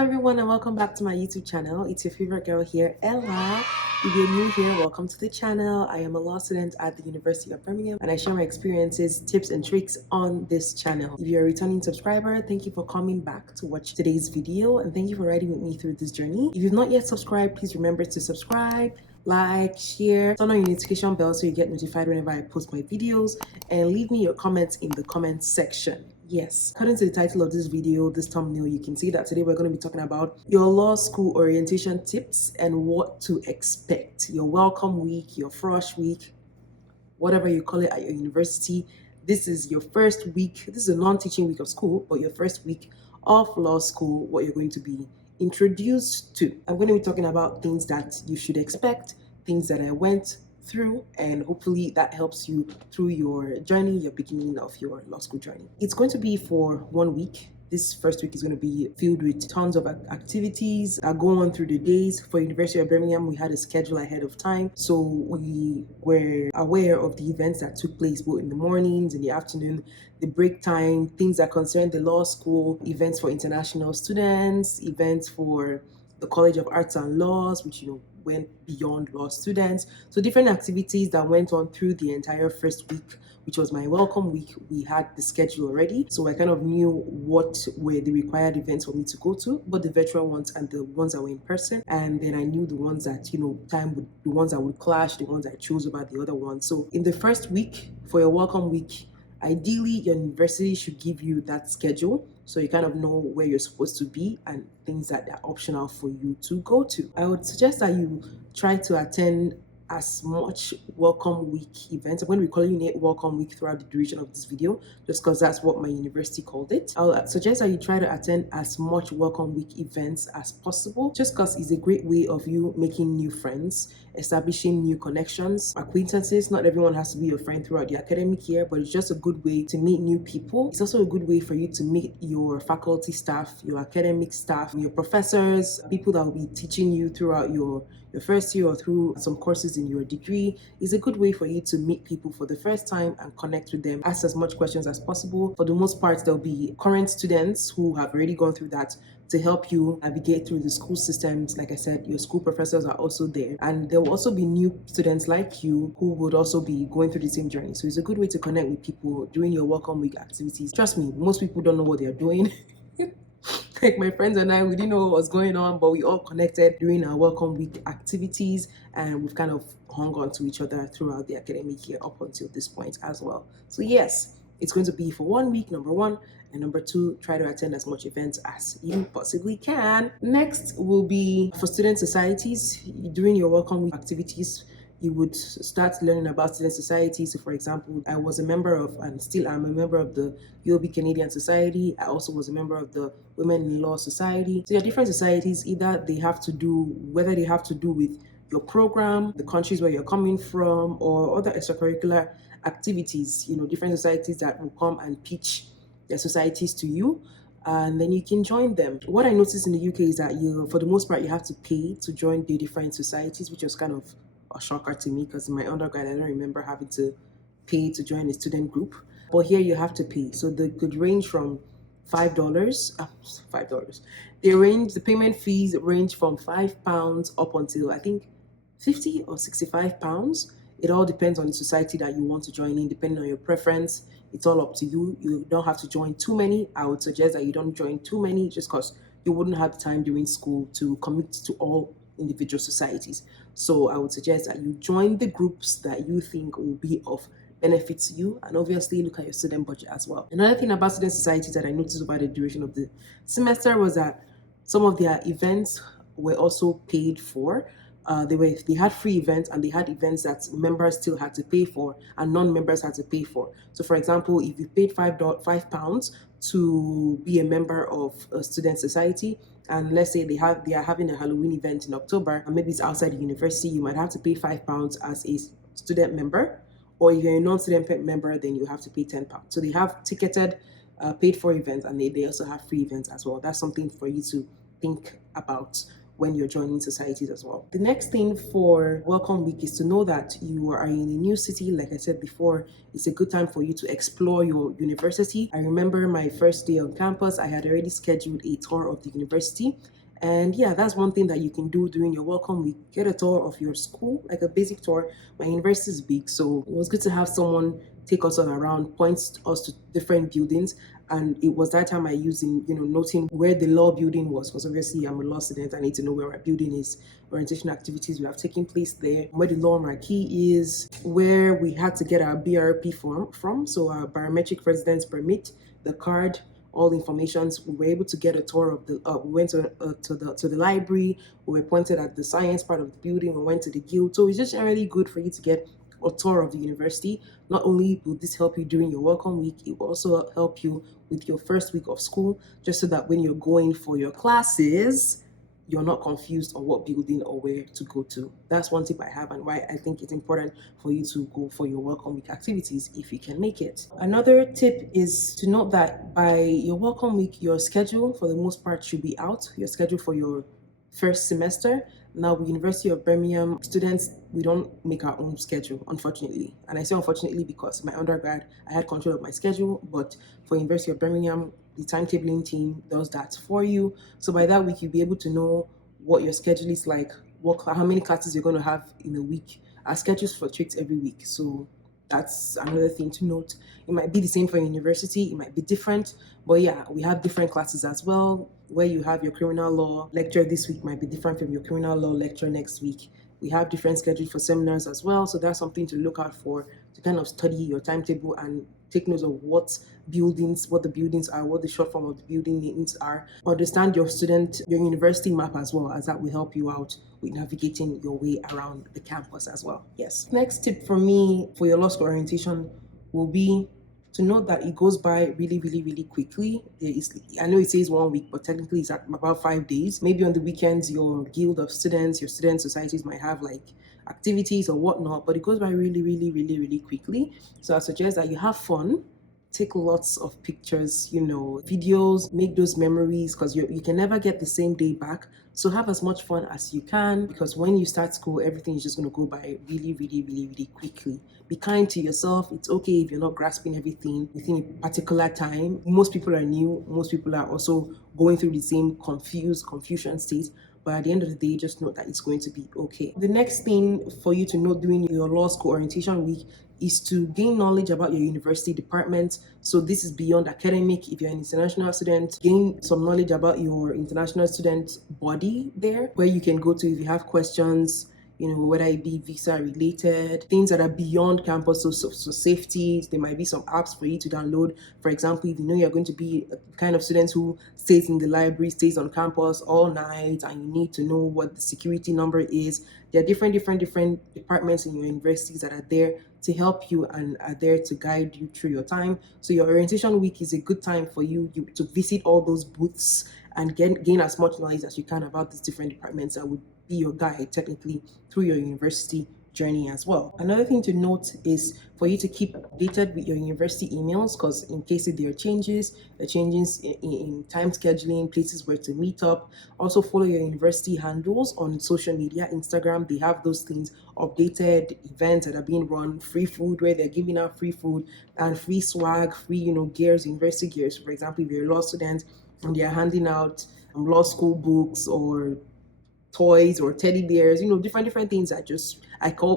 everyone, and welcome back to my YouTube channel. It's your favorite girl here, Ella. If you're new here, welcome to the channel. I am a law student at the University of Birmingham, and I share my experiences, tips, and tricks on this channel. If you're a returning subscriber, thank you for coming back to watch today's video, and thank you for riding with me through this journey. If you've not yet subscribed, please remember to subscribe, like, share, turn on your notification bell so you get notified whenever I post my videos, and leave me your comments in the comments section. Yes, according to the title of this video, this thumbnail, you can see that today we're going to be talking about your law school orientation tips and what to expect. Your welcome week, your fresh week, whatever you call it at your university. This is your first week. This is a non-teaching week of school, but your first week of law school, what you're going to be introduced to. I'm going to be talking about things that you should expect, things that I went through, and hopefully that helps you through your journey, your beginning of your law school journey. It's going to be for 1 week. This first week is going to be filled with tons of activities that go on through the days. For University of Birmingham, we had a schedule ahead of time, so we were aware of the events that took place both in the mornings, in the afternoon, the break time, things that concern the law school, events for international students, events for the College of Arts and Laws, which went beyond law students. So different activities that went on through the entire first week, which was my welcome week. We had the schedule already, so I kind of knew what were the required events for me to go to, both the virtual ones and the ones that were in person. And then I knew the ones that the ones that would clash, the ones I chose over the other ones. So in the first week, for your welcome week, ideally your university should give you that schedule so you kind of know where you're supposed to be and things that are optional for you to go to. I would suggest that you try to attend as much welcome week events. I'm going to be calling it welcome week throughout the duration of this video, just because that's what my university called it. I'll suggest that you try to attend as much welcome week events as possible, just because it's a great way of you making new friends, establishing new connections, acquaintances. Not everyone has to be your friend throughout the academic year, but it's just a good way to meet new people. It's also a good way for you to meet your faculty staff, your academic staff, your professors, people that will be teaching you throughout your first year or through some courses in your degree. Is a good way for you to meet people for the first time and connect with them, ask as much questions as possible. For the most part, there'll be current students who have already gone through that to help you navigate through the school systems. Like I said, your school professors are also there, and there will also be new students like you who would also be going through the same journey. So it's a good way to connect with people during your welcome week activities. Trust me, most people don't know what they're doing. Like my friends and I, we didn't know what was going on, but we all connected during our welcome week activities, and we've kind of hung on to each other throughout the academic year up until this point as well. So yes, it's going to be for 1 week, number one, and number two, try to attend as much events as you possibly can. Next will be for student societies. During your welcome week activities, you would start learning about student societies. So for example, I was a member of, and still am a member of, the UOB Canadian Society. I also was a member of the Women in Law Society. So your different societies, whether they have to do with your program, the countries where you're coming from, or other extracurricular activities, different societies that will come and pitch their societies to you, and then you can join them. What I noticed in the UK is that for the most part, you have to pay to join the different societies, which was kind of a shocker to me, because in my undergrad, I don't remember having to pay to join a student group. But here you have to pay. So they could range from $5. The payment fees range from £5 up until I think £50 or £65. It all depends on the society that you want to join in, depending on your preference. It's all up to you. You don't have to join too many. I would suggest that you don't join too many, just because you wouldn't have the time during school to commit to all individual societies. So I would suggest that you join the groups that you think will be of benefit to you, and obviously look at your student budget as well. Another thing about student societies that I noticed over the duration of the semester was that some of their events were also paid for. They had free events, and they had events that members still had to pay for and non-members had to pay for. So for example, if you paid £5 to be a member of a student society, and let's say they are having a Halloween event in October, and maybe it's outside the university, you might have to pay £5 as a student member, or if you're a non-student member, then you have to pay £10. So they have ticketed, paid for events, and they also have free events as well. That's something for you to think about when you're joining societies as well. The next thing for welcome week is to know that you are in a new city. Like I said before, it's a good time for you to explore your university. I remember my first day on campus, I had already scheduled a tour of the university. And yeah, that's one thing that you can do during your welcome week. Get a tour of your school, like a basic tour. My university is big, so it was good to have someone take us all around, point us to different buildings. And it was that time I used in, noting where the law building was, because obviously I'm a law student. I need to know where my building is. Orientation activities will have taken place there, where the law marquee is, where we had to get our BRP form from, so our biometric residence permit, the card, all the informations. We were able to get a tour of the. We went to the library. We were pointed at the science part of the building. We went to the guild. So it's just really good for you to get a tour of the university. Not only will this help you during your welcome week, it will also help you with your first week of school, just so that when you're going for your classes, you're not confused on what building or where to go to. That's one tip I have, and why I think it's important for you to go for your welcome week activities if you can make it. Another tip is to note that by your welcome week, your schedule for the most part should be out. Your schedule for your first semester. Now, with University of Birmingham students, we don't make our own schedule, unfortunately. And I say unfortunately because my undergrad, I had control of my schedule, but for University of Birmingham, the timetabling team does that for you. So by that week, you'll be able to know what your schedule is like, how many classes you're going to have in a week. Our schedules fluctuate every week, so that's another thing to note. It might be the same for university, it might be different, but yeah, we have different classes as well. Where you have your criminal law lecture this week might be different from your criminal law lecture next week. We have different schedules for seminars as well, so that's something to look out for, to kind of study your timetable and take notes of what the buildings are, what the short form of the building names are. Understand your university map as well, as that will help you out with navigating your way around the campus as well. Yes. Next tip for me for your law school orientation will be to note that it goes by really, really, really quickly. I know it says 1 week, but technically it's about 5 days. Maybe on the weekends, your guild of students, your student societies might have like activities or whatnot, but it goes by really, really, really, really quickly. So I suggest that you have fun, take lots of pictures, videos, make those memories, because you can never get the same day back. So have as much fun as you can, because when you start school, everything is just going to go by really, really, really, really quickly. Be kind to yourself. It's okay if you're not grasping everything within a particular time. Most people are new. Most people are also going through the same confusion state. But at the end of the day, just know that it's going to be okay. The next thing for you to know during your law school orientation week is to gain knowledge about your university department. So this is beyond academic. If you're an international student, gain some knowledge about your international student body there, where you can go to if you have questions, whether it be visa related, things that are beyond campus, so safety. There might be some apps for you to download. For example, if you know you're going to be a kind of student who stays in the library, stays on campus all night, and you need to know what the security number is. There are different departments in your universities that are there to help you and are there to guide you through your time. So your orientation week is a good time for you to visit all those booths and gain as much knowledge as you can about these different departments that would be your guide technically through your university journey as well. Another thing to note is for you to keep updated with your university emails, because in case there are changes in time scheduling, places where to meet up. Also follow your university handles on social media. Instagram, they have those things updated, events that are being run, free food where they're giving out free food and free swag, free gears, university gears. For example, if you're a law student and they're handing out law school books or toys or teddy bears, different things that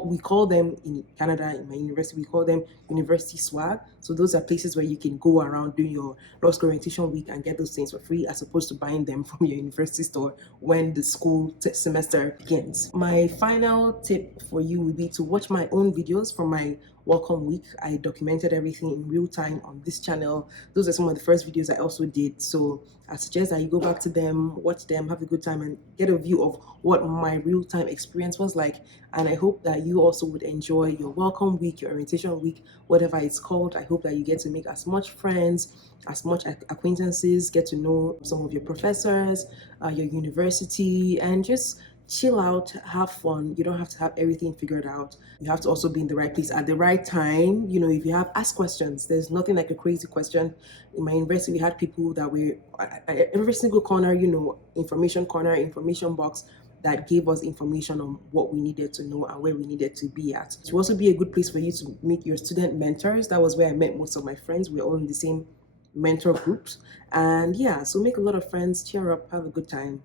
we call them in Canada, in my university, we call them university swag. So those are places where you can go around during your law school orientation week and get those things for free, as opposed to buying them from your university store when the school semester begins. My final tip for you would be to watch my own videos from my welcome week. I documented everything in real time on this channel. Those are some of the first videos I also did. So I suggest that you go back to them, watch them, have a good time, and get a view of what my real-time experience was like. And I hope that you also would enjoy your welcome week, your orientation week, whatever it's called. I hope that you get to make as much friends, as much acquaintances, get to know some of your professors, your university, and just chill out, have fun. You don't have to have everything figured out. You have to also be in the right place at the right time. You know, if you have, ask questions. There's nothing like a crazy question. In my university, we had people that were at every single corner, you know, information corner, information box, that gave us information on what we needed to know and where we needed to be at. It will also be a good place for you to meet your student mentors. That was where I met most of my friends. We're all in the same mentor groups. And yeah, so make a lot of friends, cheer up, have a good time.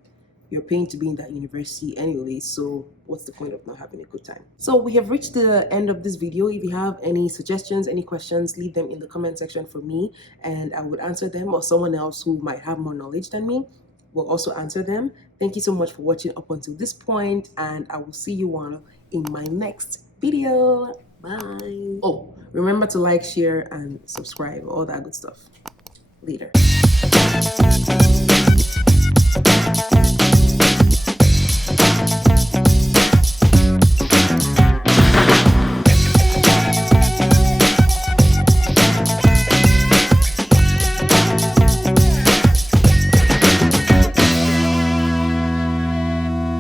You're paying to be in that university anyway, so what's the point of not having a good time? So we have reached the end of this video. If you have any suggestions, any questions, leave them in the comment section for me and I would answer them, or someone else who might have more knowledge than me will also answer them. Thank you so much for watching up until this point, and I will see you all in my next video. Bye. Oh, remember to like, share, and subscribe, all that good stuff. Later.